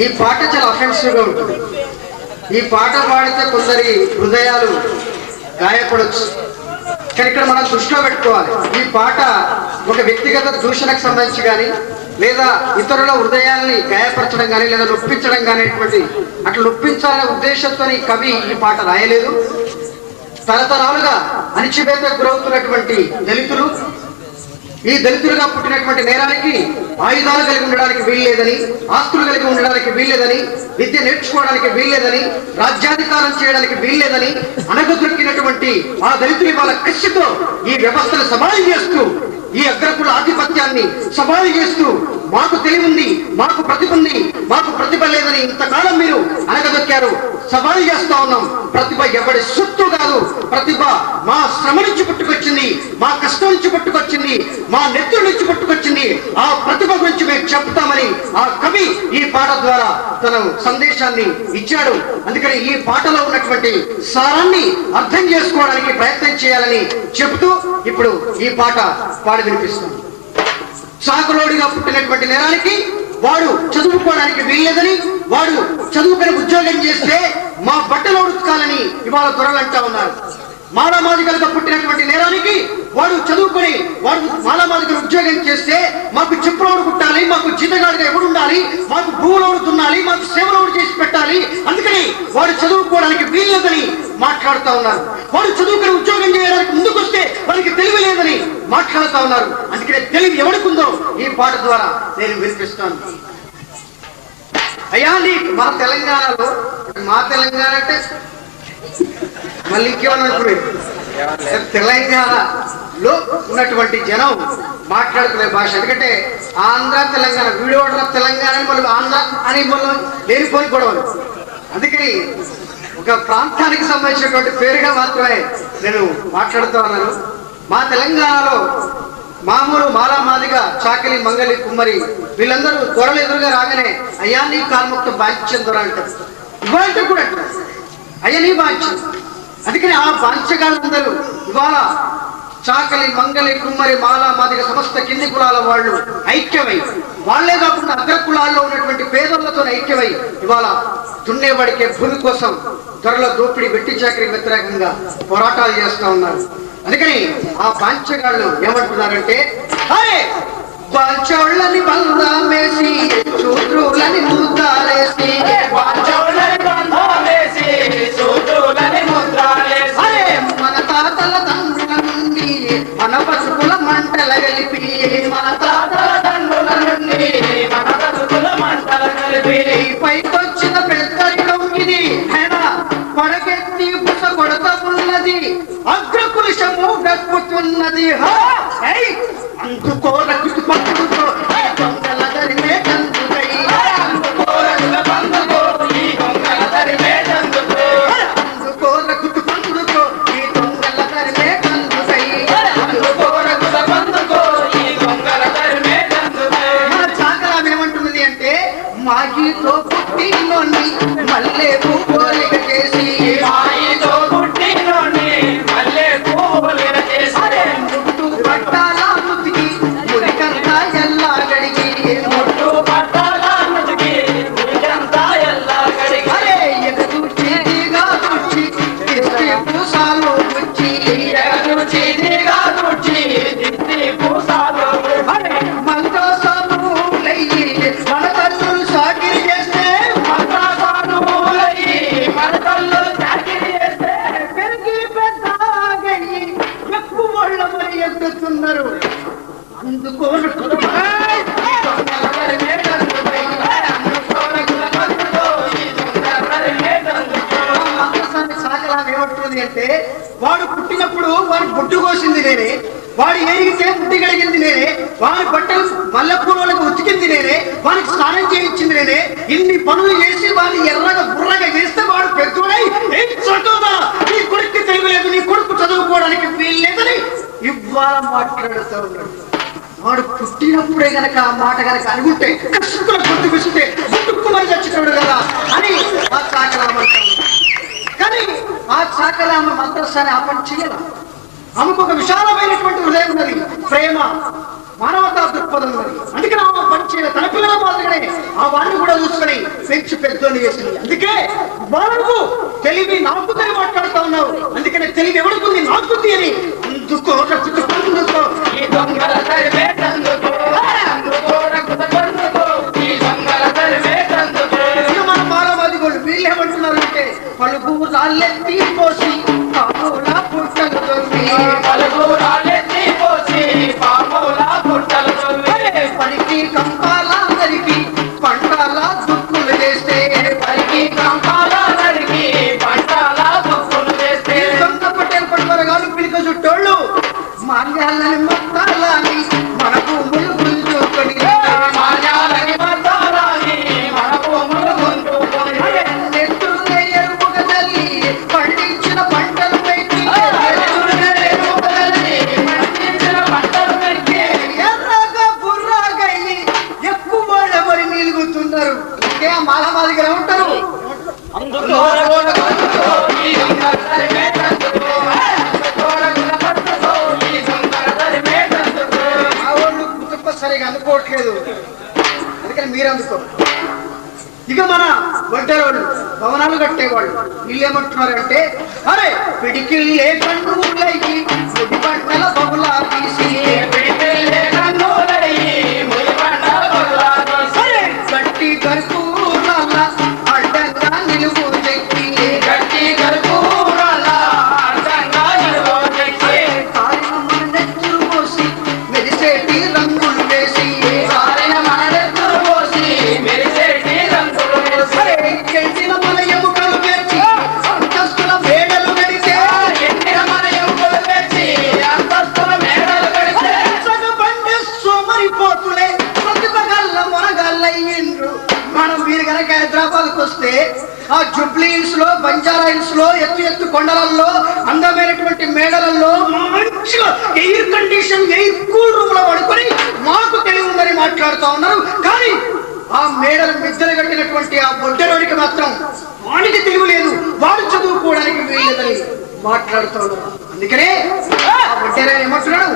ఈ పాట చాలా అఫెన్సివ్గా ఉంటుంది. ఈ పాట పాడితే కొందరి హృదయాలు గాయపడవచ్చు కానీ ఇక్కడ మనం దృష్టిలో పెట్టుకోవాలి. ఈ పాట ఒక వ్యక్తిగత దూషణకు సంబంధించి కానీ లేదా ఇతరుల హృదయాల్ని గాయపరచడం కానీ లేదా నొప్పించడం కానీ అటువంటి అట్లా నొప్పించాలనే ఉద్దేశంతో కవి ఈ పాట రాయలేదు. తరతరాలుగా అణిచివేతకు గురవుతున్నటువంటి దళితులు ఈ దళితులుగా పుట్టినటువంటి నేరానికి ఆయుధాలు కలిగి ఉండడానికి వీల్లేదని ఆస్తులు కలిగి ఉండడానికి వీల్లేదని విద్య నేర్చుకోవడానికి వీల్లేదని రాజ్యాధికారం చేయడానికి వీల్లేదని అనగదొక్కినటువంటి ఆ దళితులు వాళ్ళ కృషితో ఈ వ్యవస్థను సవాలు చేస్తూ ఈ అగ్రకుల ఆధిపత్యాన్ని సవాలు చేస్తూ మాకు తెలివి ఉంది మాకు ప్రతిభ ఉంది మాకు ప్రతిభ లేదని ఇంతకాలం మీరు అనగదొక్కారు సవాలు చేస్తా ఉన్నాం. ప్రతిభ ఎవడి సొత్తు కాదు. ప్రతిభ మా శ్రమ నుంచి పుట్టుకొచ్చింది మా కష్టం నుంచి పుట్టుకొచ్చింది మా నెత్తుల నుంచి పుట్టుకొచ్చింది. ఆ ప్రతిభ గురించి మేము చెప్తామని ఆ కవి ఈ పాట ద్వారా తన సందేశాన్ని ఇచ్చాడు. అందుకని ఈ పాటలో ఉన్నటువంటి సారాన్ని అర్థం చేసుకోవడానికి ప్రయత్నం చేయాలని చెబుతూ ఇప్పుడు ఈ పాట పాడి వినిపిస్తుంది సాకులోడిగా పుట్టినటువంటి నేరానికి వాడు చదువుకోవడానికి వీల్లేదని వాడు చదువుకునే ఉద్యోగం చేస్తే మా బట్టలు ఉడుచుకాలని ఇవాళ దొరలంటా ఉన్నారు. మాలామాదికలతో పుట్టినటువంటి నేరానికి వాడు చదువుకొని వాడు మాలామాదికలు ఉద్యోగం చేస్తే మాకు చెప్పులోడు కుట్టాలి మాకు జీతగాడిగా ఎవడు ఉండాలి మాకు భూలోడు దున్నాలి మాకు సేవలోడు చేసి పెట్టాలి అందుకని వాడు చదువుకోవడానికి వీల్లేదని మాట్లాడుతా ఉన్నారు. వాడు చదువుకుని ఉద్యోగం చేయడానికి ముందుకొస్తే వారికి తెలివి లేదని మాట్లాడుతా ఉన్నారు. అందుకనే తెలివి ఎవరికుందో ఈ పాట ద్వారా నేను వినిపిస్తాను. అయ్యా నీ మా తెలంగాణలో మా తెలంగాణ అంటే మళ్ళీ ఇంకేమన్నా తెలంగాణలో ఉన్నటువంటి జనం మాట్లాడుకునే భాష. ఎందుకంటే ఆంధ్ర తెలంగాణ వీడియోడ్ర తెలంగాణ అని మళ్ళీ ఆంధ్ర అని మళ్ళీ లేనిపోయి గొడవలు. అందుకని ఒక ప్రాంతానికి సంబంధించినటువంటి పేరుగా మాత్రమే నేను మాట్లాడుతూ ఉన్నాను. మా తెలంగాణలో మామూలు మాలా మాదిగ చాకలి మంగలి కుమ్మరి వీళ్ళందరూ దొరలు ఎదురుగా రాగానే అయ్యా నీ కాల్ముక్తం బాధ్యం దొర అంటారు. ఇవాళ కూడా అంటారు అయ్యా నీ బాధ్యం అందుకని ఆ బాధ్యగాళ్ళందరూ ఇవాళ చాకలి మంగలి కుమ్మరి మాల మాదిగ సమస్త కింది కులాల వాళ్ళు ఐక్యమై వాళ్ళే కాకుండా అగ్ర కులాల్లో ఉన్నటువంటి పేదలతో ఐక్యమై ఇవాళ దున్నేవాడికే భూమి కోసం త్వరలో దోపిడీ వెట్టి చాకరీ వ్యతిరేకంగా పోరాటాలు చేస్తా ఉన్నారు. అందుకని ఆ బాంచగాళ్ళు ఏమంటున్నారంటే అరే బాంచోళ్ళని బంధామేసి ఉన్నది అగ్రపురుషము గక్కుతున్నది హా! ఏయ్! ఏమంటుంది అంటే వాడు పుట్టినప్పుడు వాడు బొట్టు కోసింది నేనే. వాడు ఏరిగితే బుద్ధి కలిగింది నేనే. వాడి బట్టలు మల్లెపూలకు ఉతికింది నేనే. వాడికి స్నానం చేయించింది నేనే. ఇన్ని పనులు చేసి వాడిని ఎర్రగా బుర్రగా చేస్తే వాడు పెద్దోడై చదువుదా? నీ కొడుకు తెలియలేదు నీ కొడుకు చదువుకోవడానికి వీల్లేదని ఇవాళ మాట్లాడుతూ ఉన్నాడు వాడు పుట్టినప్పుడే గనక ఆ మాట గనక అనుకుంటే కష్టం గుర్తుకొస్తే విసితే గుట్టుకుమని కదా అని ఆ చాకరామంటాడు కానీ ఆ చాకరామ ఆమె ఆ పని చేయాల ఆమెకు ఒక విశాలమైనటువంటి హృదయం ఉన్నది ప్రేమ మానవతా దృక్పథం ఉన్నది అందుకని ఆ పంచే తన పిల్లల మాదిరిగానే ఆ వారిని కూడా చూసుకొని పెంచి పెద్దోని చేసింది అందుకే వాళ్ళకు తెలివి నాకుందని మాట్లాడుతా ఉన్నావు అందుకనే తెలివి ఎవడుకుంది నాకుంది అని అందుకో అందుకో ఈ Let me go see. Oh, la puta, la puta, la puta, la puta, la puta, la అందుకని ఇక మన వడ్డరోళ్ళు భవనాలు కట్టేవాళ్ళు వీళ్ళు ఏమంటున్నారంటే అరే పిడికిళ్ళే కన్నులయ్యి పంటల బహుళ తీసి మీరు కనుక హైదరాబాద్కి వస్తే ఆ జుబ్లీ హిల్స్లో బంజారా హిల్స్లో ఎత్తు ఎత్తు కొండలలో అందమైనటువంటి మేడలలో మంచిగా ఎయిర్ కండిషన్ ఎయిర్ కూల్ రూమ్లో పడుకొని మాకు తెలివి ఉందని మాట్లాడుతా ఉన్నారు. కానీ ఆ మేడలు మిద్దెలు కట్టినటువంటి ఆ బొడ్డలోనికి మాత్రం వాడికి తెలివి లేదు. వాడు చదువుకోవడానికి వీల్లేదని మాట్లాడుతూ ఉన్నారు. అందుకనే ఆ ఏమంటున్నాడు?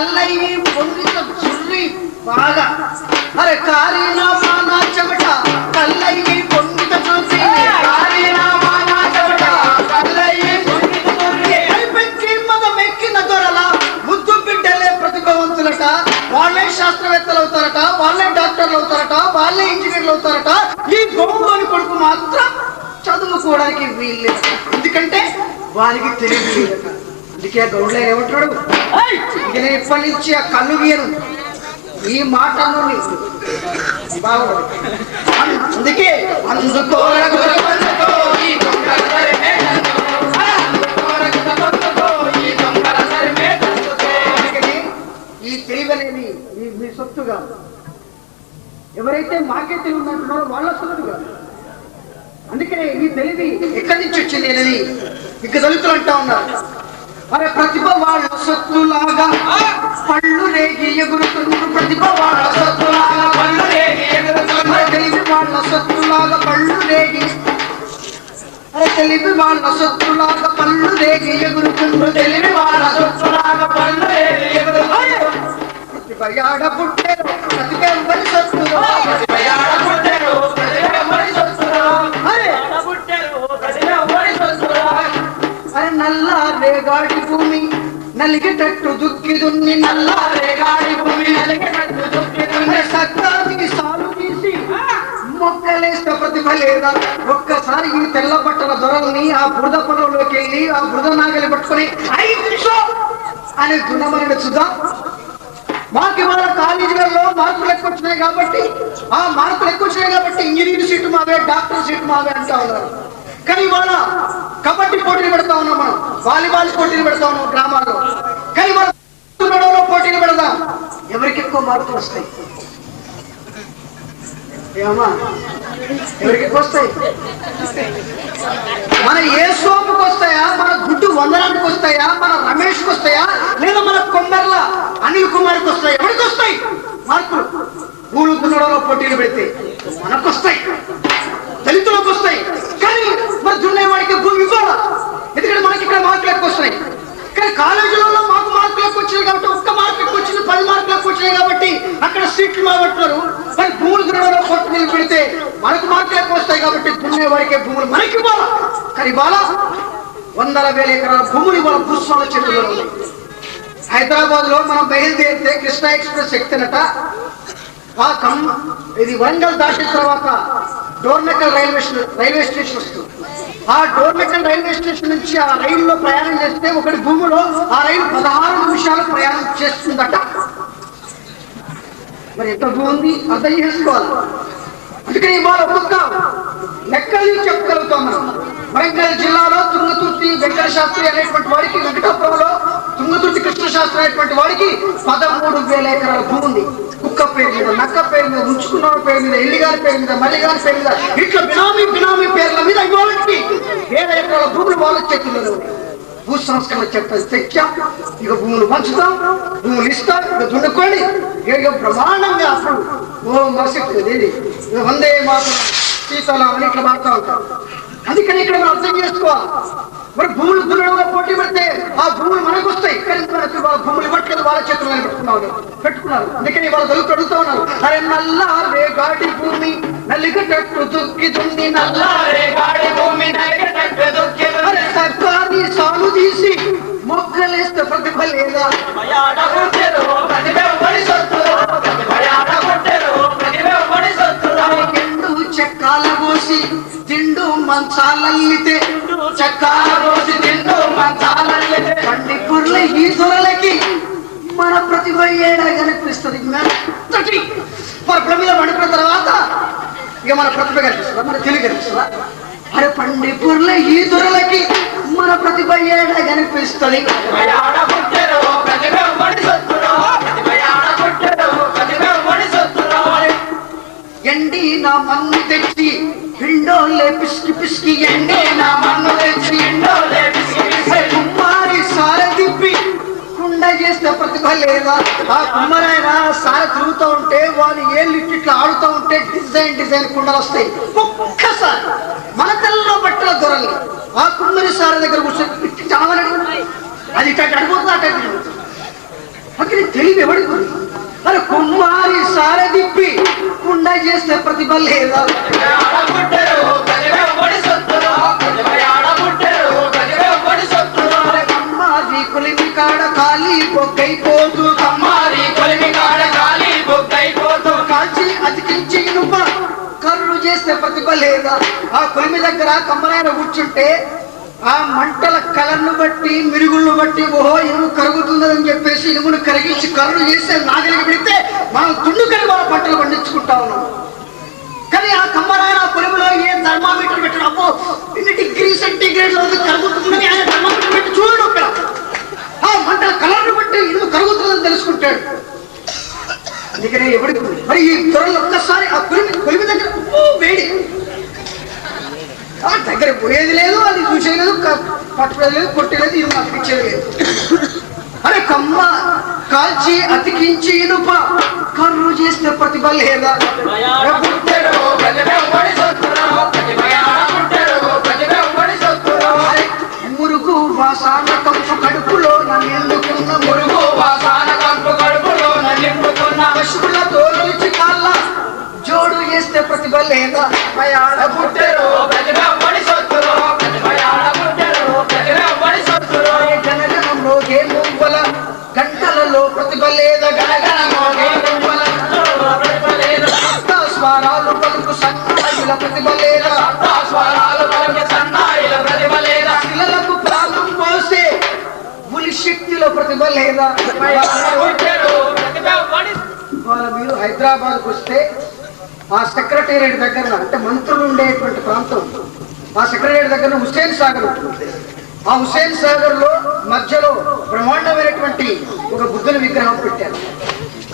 కల్లయ్యి పొంగిత చుర్రి బాగా అరే కాలిన మాన చెమట కల్లయ్యి పొంగిత చూసి కాలిన మాన చెమట కళ్ళయి పొంగిత తుర్రి. పెంచి మదం ఎక్కిన దొరల ముద్దు బిడ్డలే ప్రతిభావంతులట. వాళ్ళే శాస్త్రవేత్తలు అవుతారట వాళ్ళే డాక్టర్లు అవుతారట వాళ్ళే ఇంజనీర్లు అవుతారట. ఈ గోంగోని కొడుకు మాత్రం చదువుకోవడానికి వీల్లేదు. ఎందుకంటే వారికి తెలియదు. అందుకే గౌడ్లే ఏమంటున్నాడు "ఏయ్, ఇక నేను ఇప్పటి నుంచి ఆ కళ్ళు గీయను. ఈ మాట అందుకే అందుకోరకు అందుకో ఈ మీ సొత్తు కాదు ఎవరైతే మాకే తెలివి ఉందంటున్నారో వాళ్ళ సొత్తు కాదు అందుకనే ఈ తెలివి ఎక్కడి నుంచి వచ్చింది అనేది ఇక దళితులు అంటా ఉన్నారు. అరే ప్రతిభ వాళ్ళ సొత్తులాగా. పళ్ళు రేగి ఎగురుతున్నారు ప్రతిభ వాళ్ళ సొత్తులాగా. పళ్ళు రేగి ఎగురుతున్న అరే తెలివి వాళ్ళ సొత్తులాగా పళ్ళు రేగి. అరే తెలివి వాళ్ళ సొత్తులాగా పళ్ళు రేగి ఎగురుతున్నారు తెలివి వాళ్ళ సొత్తులాగా పళ్ళు రేగి ఎగురుతున్న ప్రతిభయాడ పుట్టేరు ప్రతిభెవ్వరి సొత్తులో. ప్రయాణ పుట్టెరు, ప్రజలెవ్వరి సొత్తురా? అరే ప్రయాణ పుట్టెరు, ప్రజలెవ్వరి సొత్తురా? అరే నల్ల రేగాడి నలిగేటట్టు దుక్కి దున్ని నల్లారే రేగాడి భూమి నలిగేటట్టు దుక్కి దున్ని సత్తానికి సాలు తీసి మొక్కలేస్తే ప్రతిఫలేదా ఒక్కసారి ఈ తెల్ల బట్టల దొరల్ని ఆ బురద పొలంలోకి వెళ్ళి ఆ బురద నాగలి పట్టుకొని ఐదు అని గుణమైన చూద్దాం. మాకు ఇవాళ కాలేజీలలో మార్కులు ఎక్కువ వచ్చినాయి కాబట్టి ఆ మార్కులు ఎక్కువ వచ్చినాయి కాబట్టి ఇంజనీర్ సీటు మావే డాక్టర్ సీటు మావే అంటా ఉన్నారు. కానీ ఇవాళ కబడ్డీ పోటీలు పెడతా ఉన్నాం మనం. వాలీబాల్ పోటీలు పెడతా ఉన్నాం గ్రామాల్లో. కానీ మనం నడవలో పోటీలు పెడదాం. ఎవరికి ఎక్కువ మార్కులు వస్తాయి? ఏమా ఎవరికి ఎక్కువ వస్తాయి? మన ఏ సోపుకి వస్తాయా? మన గుడ్డు వందనానికి వస్తాయా? మన రమేష్కి వస్తాయా? లేదా మన కొందర్ల అనిల్ కుమార్కి వస్తాయి? ఎవరికి వస్తాయి? మార్కులు. భూములు దున్నడంలో పోటీలు పెడితే మనకు వస్తాయి. దళితులకు వస్తాయి. కానీ మరి దున్నేవాడికి భూమి ఇవ్వాలా? ఎందుకంటే మనకి ఇక్కడ మార్కులు ఎక్కువ వస్తాయి కానీ కాలేజీలలో మాకు మార్కులు ఎక్కువ వచ్చినాయి కాబట్టి ఒక్క మార్కు ఎక్కువ వచ్చింది పది మార్కులు ఎక్కువ వచ్చినాయి కాబట్టి అక్కడ సీట్లు మాగొట్టున్నారు మరి భూములు దున్నడంలో పోటీలు పెడితే మనకు మార్కులు ఎక్కువ వస్తాయి కాబట్టి దున్నే దున్నేవాడికే భూములు మనకి ఇవ్వాలా? కానీ ఇవాళ వందల వేల ఎకరాల భూములు ఇవాళ భూస్వాముల చేతుల్లో హైదరాబాద్లో మనం బయలుదేరితే కృష్ణా ఎక్స్ప్రెస్ ఎక్కినట. ఆ కమ్ ఇది వరంగల్ దాటిన తర్వాత Dornakal railway station railway station వస్తుంది. ఆ డోర్నకల్ రైల్వే స్టేషన్ నుంచి ఆ రైల్లో ప్రయాణం చేస్తే ఒకటి భూమిలో ఆ రైలు పదహారు నిమిషాలు ప్రయాణం చేస్తుందట. మరి ఎంత భూమి అర్థం చేసుకోవాలి. అందుకని ఇవాళ ఒక్కొక్క లెక్కలు చెప్పగలుగుతాం మనం. వరంగల్ జిల్లాలో తుంగతుర్తి వెంకట శాస్త్రి అనేటువంటి వాడికి వెంకటాపురంలో తుంగతుర్తి కృష్ణ శాస్త్రి అనేటువంటి వాడికి పదమూడు వేల ఎకరాల భూమి ఉంది. కుక్క పేరు మీద నక్క పేరు మీద ఉంచుకున్న పేరు మీద ఎల్లిగారి పేరు మీద మల్లిగారి పేరు మీద ఇట్లా బినామీ బినామీ పేర్ల మీద ఇవాళకి వేల ఎకరాల భూములు వాళ్ళ చేతుల్లో భూ సంస్కరణ చట్టం తెచ్చాం? ఇక భూములు పంచుతాం భూములు ఇస్తాం ఇక దున్నుకోండి ఇక బ్రహ్మాండంగా అసలు ఓ మసిపోయింది ఇక వందే మాత్రం సీతారాం ఇట్లా మారుతా ఉంటాం అందుకని ఇక్కడ మనం అర్థం చేసుకోవాలి. మరి భూములు దున్నడంలో పోటీ పెడితే ఆ భూములు మనకు వస్తాయి కానీ వాళ్ళ భూములు ఇవ్వట్లేదు వాళ్ళ చేతుల్లో పెట్టుకున్నారు పెట్టుకున్నారు. అందుకని వాళ్ళ దొరుకు అడుగుతా ఉన్నారు. అరే నల్ల రేగాడి భూమి నలిగటట్టు దుక్కి దుంది నల్ల నల్లారే గాడి భూమి నలిగేటట్టు దుఃఖిదు. అరే సర్కారీ సాలు తీసి మొక్కలేస్తే ప్రతిభ లేదా? భయాడ పుట్టెరు, ప్రతిబింబడి సొత్తు? భయాడ చెక్కాల పోసి తిండు మంచాలల్లితే. చక్కాల రోజు తిండు మంచాలల్లితే. పండి కుర్ల ఈ దొరలకి మన ప్రతిభ ఏడా కనిపిస్తుంది? మెత్తటి పరుపుల పడిపోయిన తర్వాత ఇక మన ప్రతిభ కనిపిస్తుందా? మన తెలుగు కనిపిస్తుందా? అరే పండి పుర్ల ఈ దొరలకి మన ప్రతిభ ఏడా కనిపిస్తుంది? ఎండి నా మన్ను తెచ్చి పిండోలే పిసికి పిసికి ఎండి నా మన్ను తెచ్చి ఎండోలే లే సార తిప్పి కుండ చేస్తే ప్రతిభ లేదా ఆ కుమ్మరాయన సార తిరుగుతూ ఉంటే వాని ఏళ్ళు ఇట్లా ఆడుతూ ఉంటే డిజైన్ డిజైన్ కుండలు వస్తాయి. ఒక్కసారి మన తెల్లలో బట్టల దొరలు ఆ కుమ్మరి సార దగ్గర కూర్చొని చావనడు అది ఇట్లా అడిపోతుంది అట్లా అక్కడ తెలివి ఎవడికి ఉంది? అరే కుమ్మారి సార తిప్పి కుండ చేస్తే ప్రతిభ లేదా కాడ ఖాళీ బొగ్గైపోతూ కమ్మారి కొలిమి కాడ గాలి బొగ్గైపోతూ. కాల్చి అతికించి ఇనుప కర్రు చేస్తే ప్రతిభ లేదా ఆ కొలిమి దగ్గర కమ్మలైన కూర్చుంటే ఆ మంటల కలర్ను బట్టి మిరుగులను బట్టి ఓహో ఇనుము కరుగుతుందని చెప్పేసి ఇనుమును కరిగించి కర్రలు చేస్తే నాగలికి పెడితే మనం తుండుకని మన పంటలు పండించుకుంటా ఉన్నాం. కానీ ఆ కమ్మరాయన పొలంలో ఏ థర్మామీటర్ పెట్టడం? అబ్బో ఇన్ని డిగ్రీ సెంటీగ్రేడ్లో కరుగుతుందని ఆయన థర్మామీటర్ పెట్టి చూడడు అక్కడ. ఆ మంటల కలర్ను బట్టి ఇనుము కరుగుతుందని తెలుసుకుంటాడు. అందుకనే ఎవరికి మరి ఈ త్వరలో ఒక్కసారి ఆ పొలిమి పొలిమి దగ్గర ఓ వేడి. దగ్గర పోయేది లేదు అది చూసేది లేదు క- లేదు కొట్టేది ఇది నాకు ఇచ్చేది లేదు. అరే కమ్మ కాల్చి అతికించి ఇనుప కర్రు చేస్తే ప్రతిభ లేదా? మురుగు వాసాన కంపు కడుపులో నన్ను ఎందుకున్న మురుగు వాసాన కంపు కడుపులో నింపుకున్న పశువుల తోలుచి కాళ్ళ జోడు చేస్తే ప్రతిభ లేదా? భయాడ పుట్టెరు, శక్తిలో ప్రతిభ లేదా మీరు హైదరాబాద్కు వస్తే ఆ సెక్రటేరియట్ దగ్గర అంటే మంత్రులు ఉండేటువంటి ప్రాంతం. ఆ సెక్రటరీ దగ్గర హుస్సేన్ సాగర్ ఉంటుంది. ఆ హుస్సేన్ సాగర్లో మధ్యలో బ్రహ్మాండమైనటువంటి ఒక బుద్ధుని విగ్రహం పెట్టారు.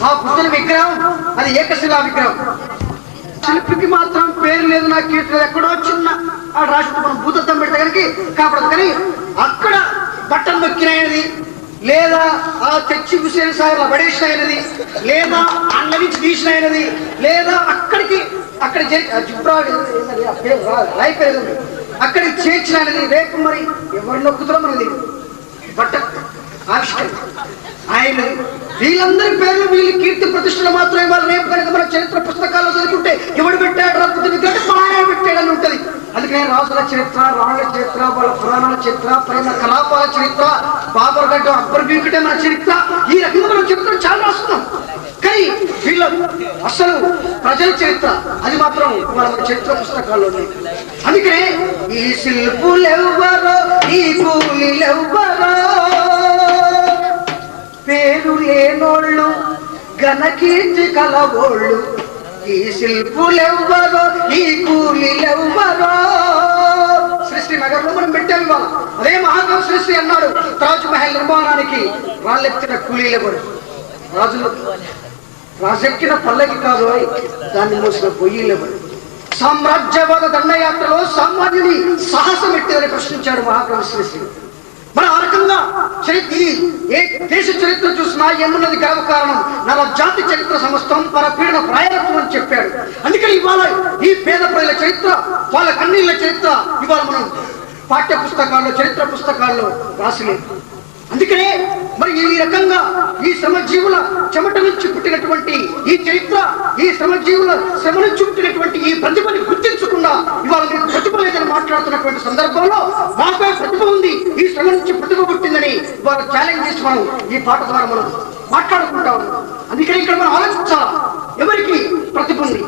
ఆ బుద్ధుని విగ్రహం అది ఏకశిలా విగ్రహం. చిలిపికి మాత్రం పేరు లేదు నాకు కీర్తన ఎక్కడో చిన్న ఆ మనం భూతత్వం పెడితే కనుక కాపాడదు. కానీ అక్కడ బట్టలు నొక్కినది లేదా ఆ తెచ్చి హుసేన్ సాగర్ పడేసినది లేదా అండ్ల నుంచి తీసినది లేదా అక్కడికి అక్కడ చే- అక్కడికి చేర్చినది రేపు మరి ఎవరు నొక్కుతారో మనది బట్ట ఆవిష్కరణ. ఆయన వీళ్ళందరి పేర్లు వీళ్ళు కీర్తి ప్రతిష్టలు మాత్రం వాళ్ళు రేపు కనుక మన చరిత్ర పుస్తకాల్లో చదువుకుంటే ఎవడు పెట్టాడు? రద్దు విగ్రహం మానే పెట్టాడని ఉంటుంది. అందుకనే రాజుల చరిత్ర రాణుల చరిత్ర వాళ్ళ పురాణాల చరిత్ర పైన కలాపాల చరిత్ర బాబర్ గడ్డ అక్బర్ బీకుటే మన చరిత్ర ఈ రకంగా మన చరిత్ర చాలా రాస్తున్నాం కానీ వీళ్ళ అసలు ప్రజల చరిత్ర అది మాత్రం మన చరిత్ర పుస్తకాల్లో ఉన్నాయి అందుకనే ఈ శిల్పులెవ్వరో ఈ కూలీలెవ్వరో పేరు లేనోళ్ళు ఘనకీర్తి కలవోళ్ళు ఈ శిల్పులెవ్వరో ఈ కూలీలెవ్వరో? సృష్టి నగరంలో మనం పెట్టాం ఇవాళ అదే మహాకవి సృష్టి అన్నాడు. తాజ్ మహల్ నిర్మాణానికి వాళ్ళెత్తిన కూలీలెవరు? రాజులు. రాజెక్కిన పల్లకి కాదు దాన్ని మోసిన పొయ్యిలెవరు? సామ్రాజ్యవాద దండయాత్రలో సామాన్యుని సాహసం ఎట్టిదని ప్రశ్నించాడు మహాకవి శ్రీశ్రీ మరి ఆ రకంగా చరిత్ర ఈ ఏ దేశ చరిత్ర చూసినా ఏమున్నది గర్వ కారణం? నవ జాతి చరిత్ర సమస్తం పరపీడన ప్రాయత్వం అని చెప్పాడు. అందుకని ఇవాళ ఈ పేద ప్రజల చరిత్ర వాళ్ళ కన్నీళ్ళ చరిత్ర ఇవాళ మనం పాఠ్య పుస్తకాల్లో చరిత్ర పుస్తకాల్లో రాసినాం అందుకనే మరి ఈ రకంగా ఈ శ్రమజీవుల చెమట నుంచి పుట్టినటువంటి ఈ చరిత్ర ఈ శ్రమజీవుల శ్రమ నుంచి పుట్టినటువంటి ఈ ప్రతిభని గుర్తించకుండా ఇవాళ మీరు ప్రతిభ లేదని మాట్లాడుతున్నటువంటి సందర్భంలో మాపై ప్రతిభ ఉంది. ఈ శ్రమ నుంచి ప్రతిభ పుట్టిందని ఇవాళ ఛాలెంజ్ చేసి మనం ఈ పాట ద్వారా మనం మాట్లాడుకుంటా. ఉన్నాం అందుకని ఇక్కడ మనం ఆలోచించాలా? ఎవరికి ప్రతిభ ఉంది?